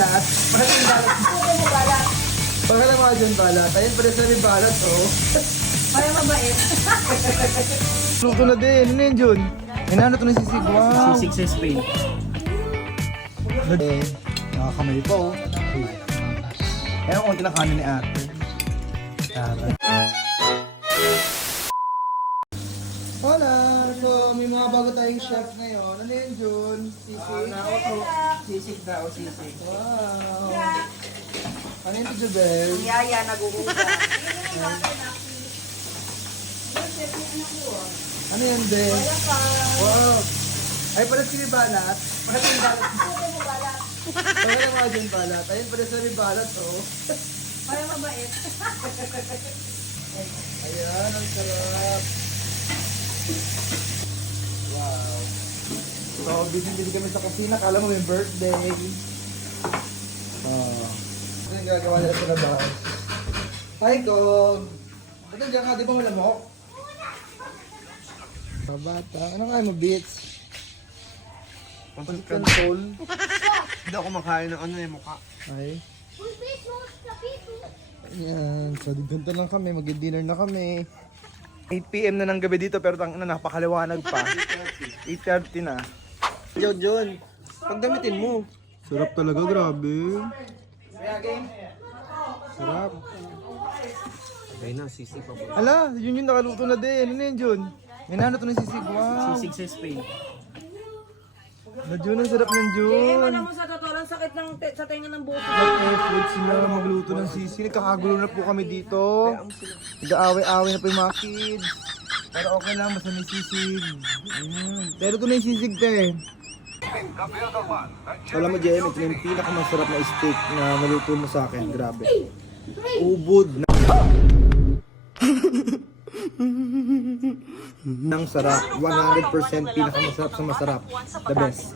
balat. Mahal yung balat. Mahal ang mga dyan balat. Ayun pala sa may balat, oh. Kaya mabait. Luto na din. Ano yun, Jun? Inano ito ng sisig. Wow. Sisig sa Spain. Nakakamay po. Ayun, konti na kanin ni ate. Tara. Hola! So, may mga bago tayong chef ngayon. Ano yun, Jun? Sisig? Sisig daw, sisig. Wow! Ano yun, Jubel? Yaya, naguhuga. Ano yun, Ben? Wow! Ay, pala si balat. Pala si balat. Pala yung mga dyan balat. Ayun, pala sa may balat, oh. Kaya mabait. Ayan, ang sarap. Wow. So, busy kami sa kusina. Kala mo may birthday. Oh. Ano yung gagawa nila sa labas? Hi, Kong! Ito dyan ka, di ba malamok? Bata. Ano kaya mo, Beats? Control. Hindi ako makain ng ano yung mukha. Ay. Ayan. So, ganito lang kami. Mag-dinner na kami. 8 PM na ng gabi dito pero napakaliwanag pa. 8:30 na. John, pagdamitin mo. Sarap talaga, grabe. Sarap. Ayun na, sisig pa po. Ala, yun yung nakaluto na din. Ano yun, Jun? May nano ito ng sisig. Wow. Sisig sa Spain. Na Jun, ang sarap ng Jun. Ano mo sa totoo lang sakit ng sa tenga ng buto. Nag-effort sila magluto ng sisig. Nagkakagulo na po kami dito. Nag-aaway-aaway na po yung mga kids. Pero okay lang, basta may sisig. Ayan. Pero ito na yung sisig ka eh. Alam mo, JM, ito na yung pinakamasarap na steak na naluto mo sa akin. Grabe. Ubod na. Nang sarap. 100% pinakamasarap sa masarap. The best.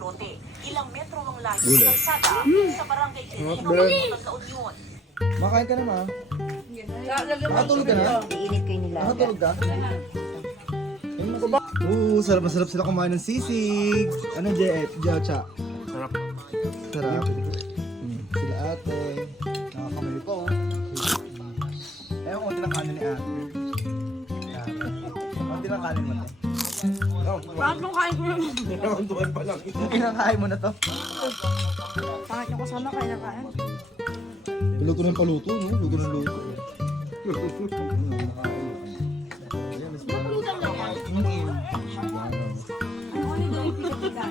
Ilang metro ang layo Gulay. sa kalsada sa barangay Not Quirino, bad. La Union. Makain ka na, ma. Nakatulog ka na? Iinit kayo nila. Nakatulog ka? Oo, sarap na sarap sila kumain ng sisig. Ano, Cha? Sarap. Sarap. Sila ate. Nakakamay po. Ayun, konti lang kanin ni ate. Konti lang kanin mo to. Pangatlong kain ko yun. Nakantuan pa lang. Kinakain mo na to. Pangat yung kasama kain na kain. Luto ng paluto, no? Luto ng luto. Ano yung pika-pika?